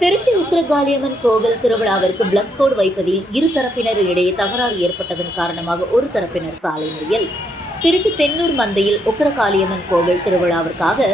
திருச்சி உத்திரகாளியம்மன் கோவில் திருவிழாவிற்கு plug code வைப்பதில் இரு தரப்பினர் இடையே தகராறு ஏற்பட்டதன் காரணமாக ஒரு தரப்பினர் சாலை மறியல். திருச்சி தென்னூர் மந்தையில் உக்கிரகாளியம்மன் கோவில் திருவிழாவிற்காக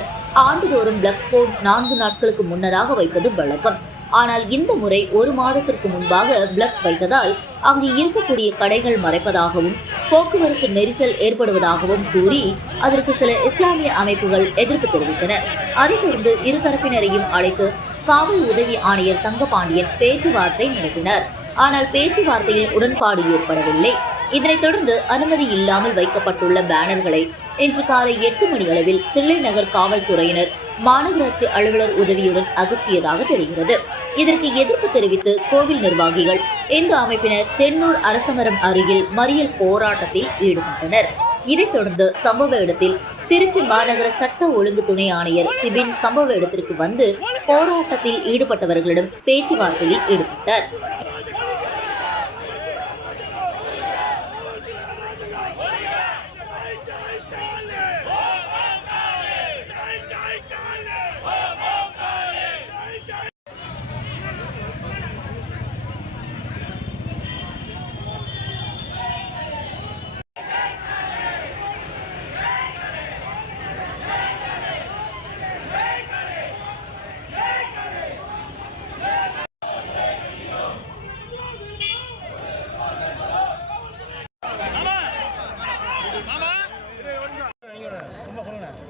ஆண்டுதோறும் பிளக் கோட் நான்கு நாட்களுக்கு முன்னதாக வைப்பது வழக்கம். ஆனால் இந்த முறை ஒரு மாதத்திற்கு முன்பாக பிளக்ஸ் வைத்ததால் அங்கு இருக்கக்கூடிய கடைகள் மறைப்பதாகவும் போக்குவரத்து நெரிசல் ஏற்படுவதாகவும் கூறி அதற்கு சில இஸ்லாமிய அமைப்புகள் எதிர்ப்பு தெரிவித்தன. அதைத் தொடர்ந்து இருதரப்பினரையும் அழைத்து காவல் உதவி ஆணையர் தங்கபாண்டியன் பேச்சுவார்த்தை நடத்தினர். ஆனால் பேச்சுவார்த்தையில் உடன்பாடு ஏற்படவில்லை. இதனைத் தொடர்ந்து அனுமதி இல்லாமல் வைக்கப்பட்டுள்ள பேனர்களை இன்று காலை எட்டு மணி அளவில் தில்லைநகர் காவல்துறையினர் மாநகராட்சி அலுவலர் உதவியுடன் அகற்றியதாக தெரிகிறது. இதற்கு எதிர்ப்பு தெரிவித்து கோவில் நிர்வாகிகள் இந்து அமைப்பினர் தென்னூர் அரசமரம் அருகில் மறியல் போராட்டத்தில் ஈடுபட்டனர். இதைத் தொடர்ந்து சம்பவ இடத்தில் திருச்சி மாநகர சட்ட ஒழுங்கு துணை ஆணையர் சிபின் சம்பவ இடத்திற்கு வந்து போராட்டத்தில் ஈடுபட்டவர்களிடம் பேச்சுவார்த்தையில் ஈடுபட்டார்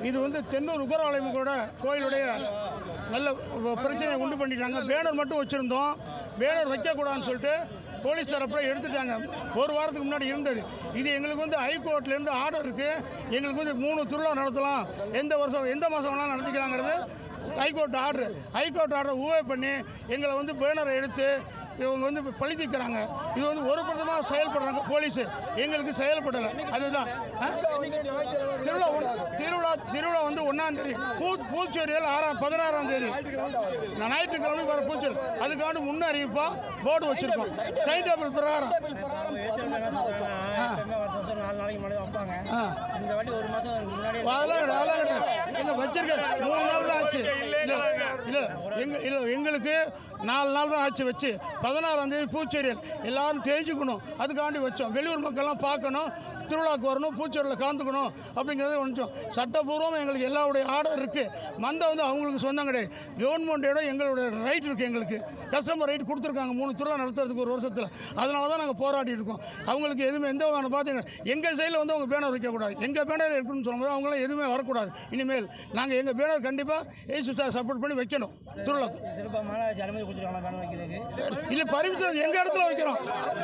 இது வந்து தென்னூர் உகராலயமோட கோயிலுடைய நல்ல பிரச்சனையை உண்டு பண்ணிட்டாங்க. பேனர் மட்டும் வச்சுருந்தோம். பேனர் வைக்கக்கூடாதுன்னு சொல்லிட்டு போலீஸ் தரப்பில் எடுத்துட்டாங்க. ஒரு வாரத்துக்கு முன்னாடி இருந்தது. இது எங்களுக்கு வந்து ஹைகோர்ட்லேருந்து ஆர்டர் இருக்குது எங்களுக்கு வந்து மூணு திருவிழா நடத்தலாம். எந்த வருஷம் எந்த மாதம் வேணாலும் நடத்திக்கலாங்கிறது high court order high court order U. Ve. பண்ணி எங்களை வந்து பேனரை எடுத்து இவங்க வந்து பழித்திக்கிறாங்க இது வந்து ஒரு பிரதமாக செயல்படுறாங்க போலீஸு. எங்களுக்கு செயல்படலை. அதுதான்? திருவிழா திருவிழா திருவிழா வந்து ஒன்றாம் தேதி பூ பூச்சேரியில் ஆறாம் பதினாறாம் தேதி. நான் ஞாயிற்றுக்கிழமை வர பூச்சேரி. அதுக்காண்டு முன்ன அறிவிப்பா போர்டு வச்சிருக்கோம். டைம் டேபிள் பிரகாரம். அதெல்லாம் அதெல்லாம் கிடையாது. வச்சிருக்கேன் மூணு நாள் தான் ஆச்சு. இல்லை எங்கள் எங்க எங்களுக்கு நாலு நாள் தான் ஆச்சு வச்சு. பதினாறாம் தேதி பூச்சேரியில் எல்லாரும் தெரிஞ்சுக்கணும் அதுக்காண்டி வச்சோம். வெளியூர் மக்கள்லாம் பார்க்கணும். திருவிழாக்கு வரணும் பூச்சேரியில் கலந்துக்கணும் அப்படிங்கிறத கொஞ்சம் சட்டப்பூர்வம் எங்களுக்கு எல்லாருடைய ஆர்டர் இருக்குது மந்தை வந்து அவங்களுக்கு சொந்தம் கிடையாது. கவர்மெண்ட் இடம் எங்களுடைய ரைட் இருக்குது எங்களுக்கு. கஸ்டமர் ரைட் கொடுத்துருக்காங்க. மூணு திருவிழா நடத்துறதுக்கு ஒரு வருஷத்தில். அதனால தான் நாங்கள் போராடிட்டு இருக்கோம். அவங்களுக்கு எதுவுமே எந்த வகையான பார்த்தீங்கன்னா எங்கள் சைடில் வந்து அவங்க பேனர் வைக்கக்கூடாது. எங்கள் பேனர் இருக்குன்னு சொல்லும்போது அவங்களாம் எதுவுமே வரக்கூடாது. இனிமேல் நாங்கள் எங்கள் பேனர் கண்டிப்பாக ஏசு சார் சப்போர்ட் பண்ணி வைக்கணும். திருவிழா சிறப்பாக மேலே அனுமதி கொடுத்துருக்காங்க பேனர் வைக்கிறதுக்கு. இல்லை பர்மிஷன் எங்கள் இடத்துல வைக்கிறோம்?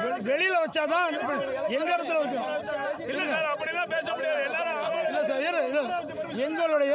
வெ- வெளியில வச்சாதான் அந்த ப- எங்க இடத்துல வைக்கிறோம். இல்லை சார் இரு, இரு. எங்களுடைய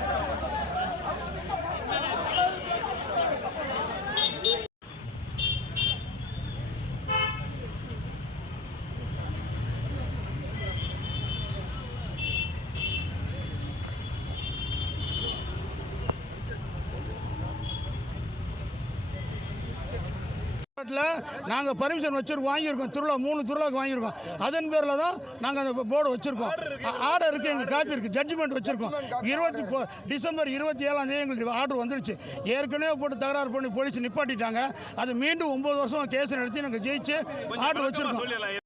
நாங்கள் பர்மிஷன் வச்சிருக்கோம் வாங்கியிருக்கோம். திருவிழா மூணு திருவிழாக்கு வாங்கியிருக்கோம். அதன் பேரில் தான் நாங்கள் அந்த போர்டு வச்சிருக்கோம். ஆர்டர் இருக்குது எங்களுக்கு காப்பி இருக்குது ஜட்ஜ்மெண்ட் வச்சிருக்கோம். இருபத்தி டிசம்பர் இருபத்தி ஏழாம் தேதி எங்களுக்கு ஆர்டர் வந்துருச்சு. ஏற்கனவே போட்டு தகராறு பண்ணி போலீஸ் நிப்பாட்டிட்டாங்க. அது மீண்டும் ஒம்பது வருஷம் கேஸ் நடத்தி நாங்கள் ஜெயிச்சு ஆர்டர் வச்சிருக்கோம்.